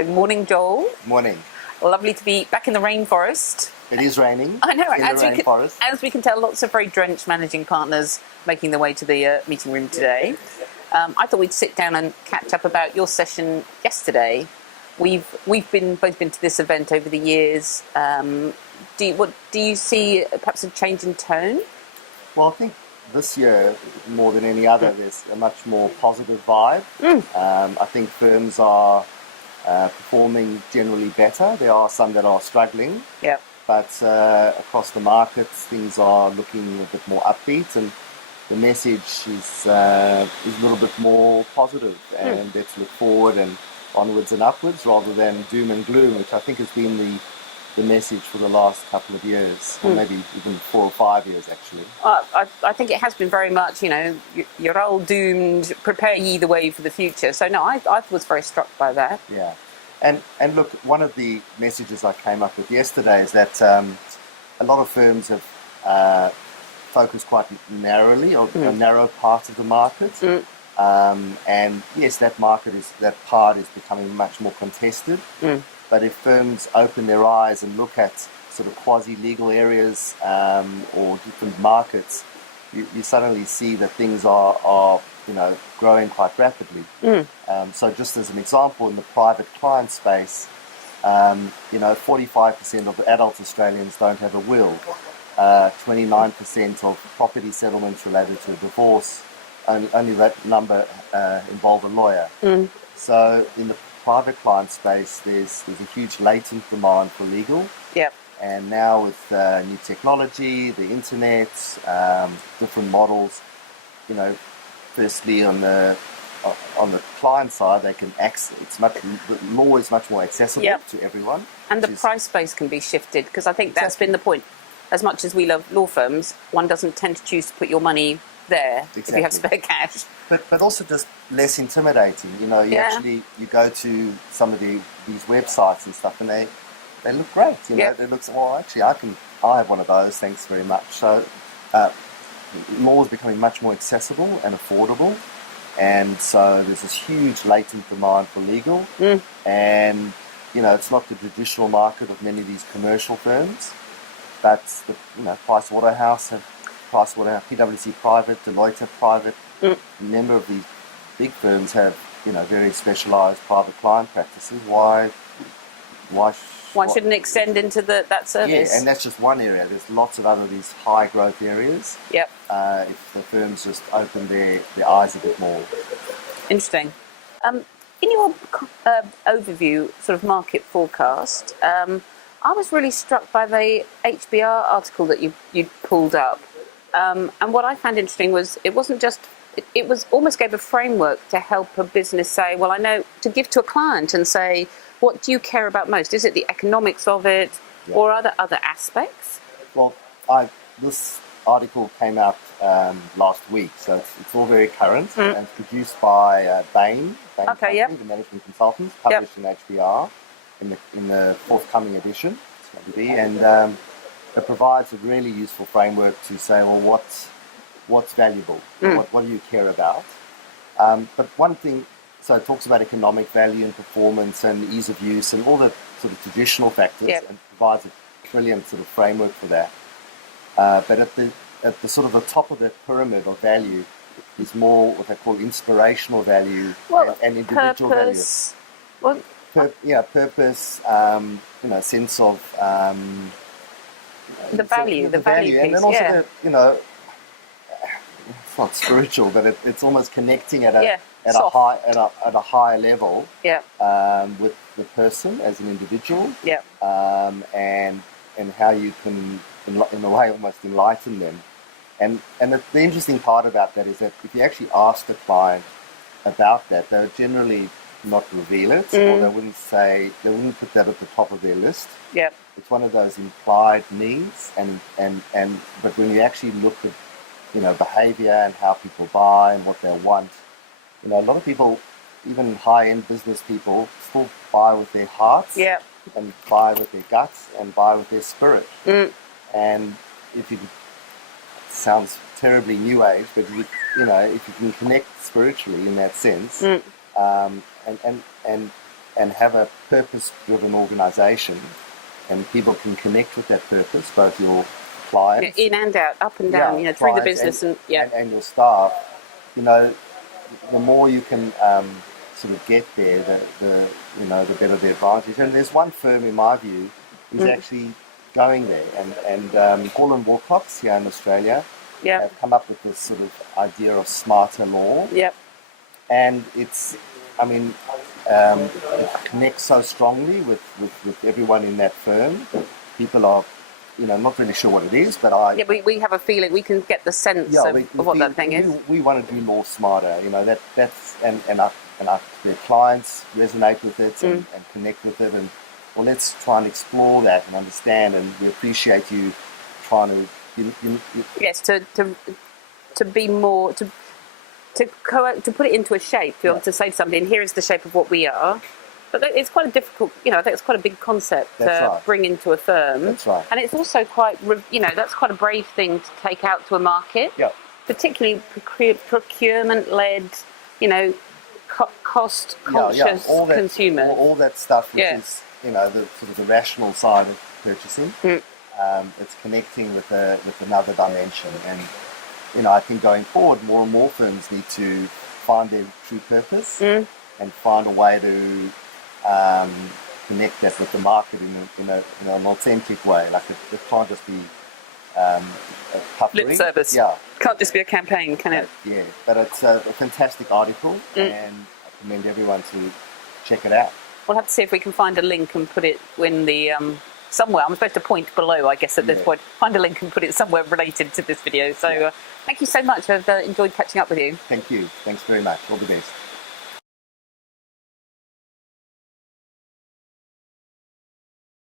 So morning, Joel. Morning. Lovely to be back in the rainforest. It is raining. I know, in the rainforest. as we can tell, lots of very drenched managing partners making their way to the meeting room today. I thought we'd sit down and catch up about your session yesterday. We've both been to this event over the years. Do you see perhaps a change in tone? Well, I think this year, more than any other, there's a much more positive vibe. I think firms are performing generally better. There are some that are struggling. Yep. But across the markets, things are looking a bit more upbeat, and the message is a little bit more positive. And let's look forward and onwards and upwards rather than doom and gloom, which I think has been the message for the last couple of years, or maybe even 4 or 5 years actually. I think it has been very much, you're all doomed, prepare ye the way for the future. So no, I was very struck by that. Yeah. And look, one of the messages I came up with yesterday is that a lot of firms have focused quite narrowly on a narrow part of the market. And yes, that part is becoming much more contested. But if firms open their eyes and look at sort of quasi-legal areas or different markets, you suddenly see that things are growing quite rapidly. So just as an example, in the private client space, 45% of adult Australians don't have a will. 29% of property settlements related to a divorce, only that number involve a lawyer. So in the private client space, there's a huge latent demand for legal. Yep. And now with new technology, the internet, different models, firstly on the client side, they can access. The law is much more accessible to everyone. And the price base can be shifted, because I think that's been the point. As much as we love law firms, one doesn't tend to choose to put your money there if you have spare cash. But also just less intimidating. You go to some of these websites and stuff, and they look great. They look, well, actually, I have one of those. Thanks very much. So law is becoming much more accessible and affordable, and so there's this huge latent demand for legal. And it's not the traditional market of many of these commercial firms, but Pricewaterhouse, PwC private, Deloitte have private. A number of these big firms have very specialised private client practices. Why shouldn't it extend into that service? Yeah, and that's just one area. There's lots of other these high growth areas. Yep. If the firms just open their eyes a bit more. Interesting. In your overview, sort of market forecast, I was really struck by the HBR article that you pulled up. And what I found interesting was it wasn't just, it was almost gave a framework to help a business say, well, I know to give to a client and say, what do you care about most? Is it the economics of it, or are there other aspects? Well, this article came out last week, so it's all very current and produced by Bain Company, the management consultants, published in HBR in the forthcoming edition, and it provides a really useful framework to say, well, what's valuable, what do you care about? But one thing, so it talks about economic value and performance and ease of use and all the sort of traditional factors, and provides a brilliant sort of framework for that. But at the sort of the top of the pyramid of value is more what they call inspirational value and individual purpose. value. Purpose, sense of the value piece, and then also it's not spiritual, but it's almost connecting at a higher level with the person as an individual, and how you can in a way almost enlighten them. And the interesting part about that is that if you actually ask the client about that, they would generally not reveal it, or they wouldn't put that at the top of their list. It's one of those implied needs, but when you actually look at behaviour and how people buy and what they want, a lot of people, even high-end business people, still buy with their hearts and buy with their guts and buy with their spirit. And if you sounds terribly new age, but if you can connect spiritually in that sense, and and have a purpose-driven organization, and people can connect with that purpose, both your clients, in and out, up and down, through the business and your staff. The more you can sort of get there, the better the advantage. And there's one firm, in my view, is actually going there, and Hall and Wilcox here in Australia have come up with this sort of idea of smarter law. Yep. And it connects so strongly with everyone in that firm. People are, not really sure what it is, but we have a feeling, we can get the sense of what that thing is. We want to do law smarter. Their clients resonate with it and connect with it, and let's try and explore that and understand. And we appreciate you trying to. Yes, to be more to put it into a shape. To be able to say to somebody, and here is the shape of what we are. But it's quite a difficult, I think it's quite a big concept to bring into a firm. That's right. And it's also quite, that's quite a brave thing to take out to a market. Yeah. Particularly procurement-led, cost-conscious consumers. All that stuff, which is, the sort of the rational side of purchasing. It's connecting with another dimension. And, I think going forward, more and more firms need to find their true purpose and find a way to connect that with the market in an authentic way. Like it can't just be lip service. Yeah, can't just be a campaign, can it? Yeah, but it's a fantastic article, and I recommend everyone to check it out. We'll have to see if we can find a link and put it in the somewhere. I'm supposed to point below, I guess, at this point. Find a link and put it somewhere related to this video. So thank you so much. I've enjoyed catching up with you. Thank you. Thanks very much. All the best.